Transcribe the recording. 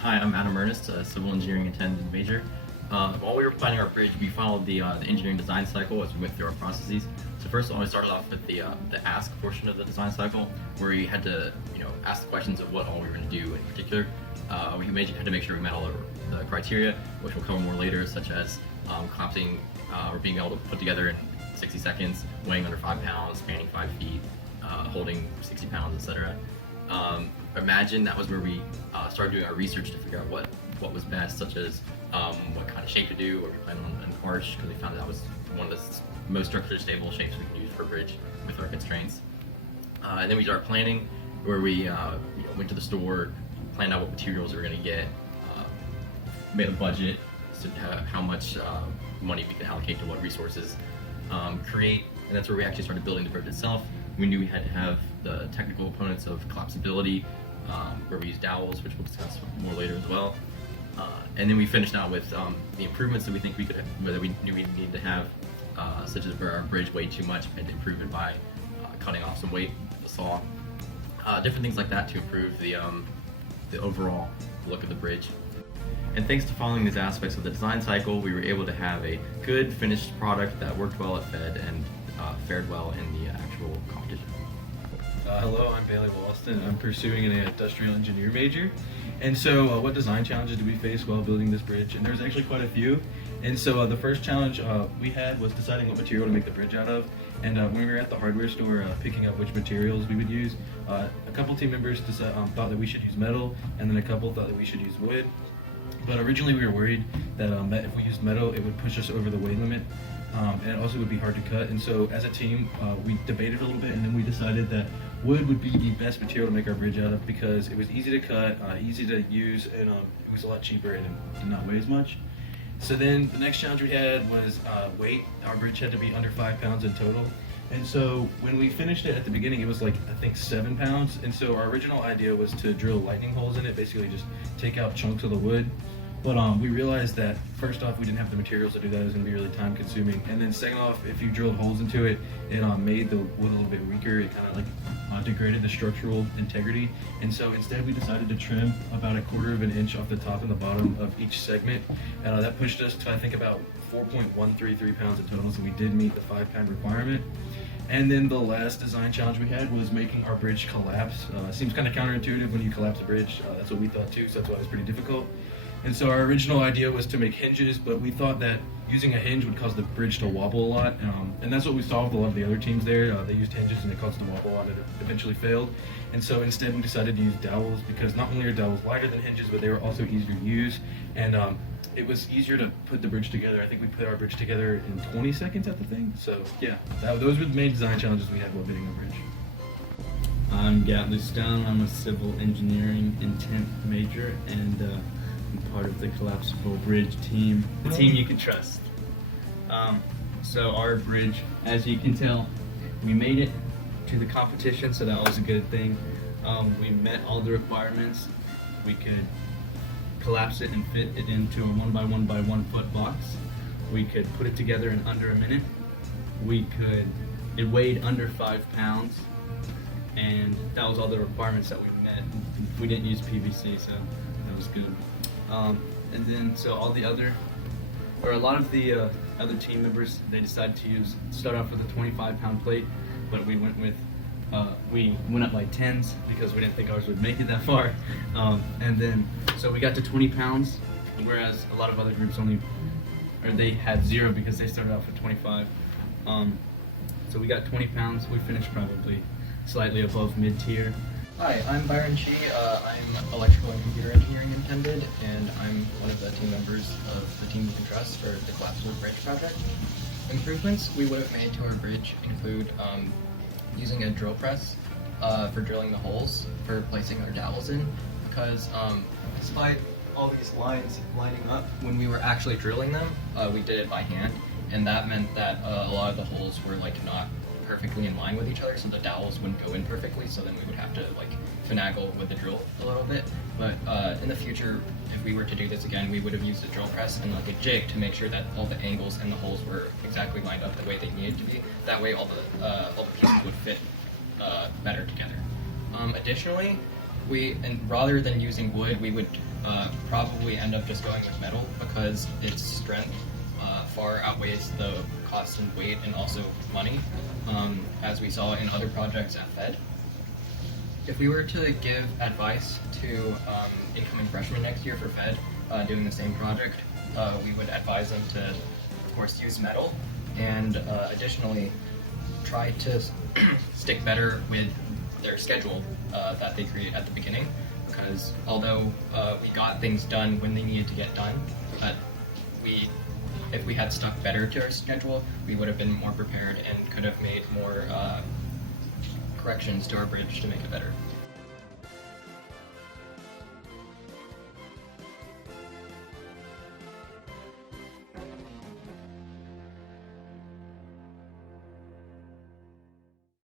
Hi, I'm Adam Ernest, a civil engineering intended major. While we were planning our bridge, we followed the engineering design cycle as we went through our processes. So first of all, we started off with the ask portion of the design cycle, where we had to ask the questions of what all we were going to do in particular. Had to make sure we met all the criteria, which we'll cover more later, such as collapsing or being able to put together in 60 seconds, weighing under 5 pounds, spanning 5 feet, holding 60 pounds, etc. Imagine that was where we started doing our research to figure out what was best, such as what kind of shape to do, or we planned on an arch, because we found that was one of the most structurally stable shapes we can use for a bridge with our constraints. And then we started planning, where we went to the store, planned out what materials we were going to get, made a budget, so how much money we could allocate to what resources, create, and that's where we actually started building the bridge itself. We knew we had to have the technical components of collapsibility, where we used dowels, which we'll discuss more later as well. And then we finished out with the improvements that we think that we knew we needed to have, such as where our bridge weighed too much, we had to improve it by cutting off some weight with the saw. Different things like that to improve the overall look of the bridge. And thanks to following these aspects of the design cycle, we were able to have a good finished product that worked well at FEDD and fared well in the actual competition. Hello, I'm Bailey Walston. I'm pursuing an industrial engineer major. And so what design challenges did we face while building this bridge? And there's actually quite a few. And so the first challenge we had was deciding what material to make the bridge out of. And when we were at the hardware store picking up which materials we would use, a couple team members thought that we should use metal, and then a couple thought that we should use wood. But originally we were worried that if we used metal, it would push us over the weight limit. And it also would be hard to cut. And so as a team, we debated a little bit, and then we decided that wood would be the best material to make our bridge out of, because it was easy to cut, easy to use, and it was a lot cheaper and it did not weigh as much. So then the next challenge we had was weight. Our bridge had to be under 5 pounds in total. And so when we finished it at the beginning, it was like, I think 7 pounds. And so our original idea was to drill lightning holes in it, basically just take out chunks of the wood. But we realized that first off, we didn't have the materials to do that. It was going to be really time consuming. And then second off, if you drilled holes into it, it made the wood a little bit weaker. It kind of like degraded the structural integrity. And so instead we decided to trim about 1/4 inch off the top and the bottom of each segment. And that pushed us to, I think, about 4.133 pounds in total. So we did meet the 5 pound requirement. And then the last design challenge we had was making our bridge collapse. Seems kind of counterintuitive when you collapse a bridge. That's what we thought too, so that's why it was pretty difficult. And so our original idea was to make hinges, but we thought that using a hinge would cause the bridge to wobble a lot. And that's what we saw with a lot of the other teams there. They used hinges and it caused it to wobble a lot, and it eventually failed. And so instead we decided to use dowels, because not only are dowels lighter than hinges, but they were also easier to use. And it was easier to put the bridge together. I think we put our bridge together in 20 seconds at the thing. So yeah, those were the main design challenges we had while building our bridge. I'm Gatley Stone. I'm a civil engineering intent major, and I'm part of the collapsible bridge team, the team you can trust. So our bridge, as you can tell, we made it to the competition, so that was a good thing. We met all the requirements. We could collapse it and fit it into a 1 by 1 by 1 foot box. We could put it together in under a minute. It weighed under 5 pounds, and that was all the requirements that we met. We didn't use PVC, so that was good. And then so a lot of the other team members, they decided to start off with a 25 pound plate, but we went up by 10s because we didn't think ours would make it that far. And then so we got to 20 pounds, whereas a lot of other groups they had 0 because they started off with 25. So we got 20 pounds. We finished probably slightly above mid-tier. Hi, I'm Byron Chi. I'm electrical and computer engineering intended, and I'm one of the team members of the team you can trust for the collapsible bridge project. Improvements we would have made to our bridge include using a drill press for drilling the holes for placing our dowels in, because despite all these lines lining up, when we were actually drilling them, we did it by hand, and that meant that a lot of the holes were not perfectly in line with each other, so the dowels wouldn't go in perfectly, so then we would have to finagle with the drill a little bit. But in the future, if we were to do this again, we would have used a drill press and a jig to make sure that all the angles and the holes were exactly lined up the way they needed to be. That way all the pieces would fit better together. Additionally, rather than using wood, we would probably end up just going with metal because its strength far outweighs the cost and weight and also money, as we saw in other projects at FEDD. If we were to give advice to incoming freshmen next year for FEDD doing the same project, we would advise them to, of course, use metal, and additionally, try to stick better with their schedule that they create at the beginning, because although we got things done when they needed to get done, if we had stuck better to our schedule, we would have been more prepared and could have made more corrections to our bridge to make it better.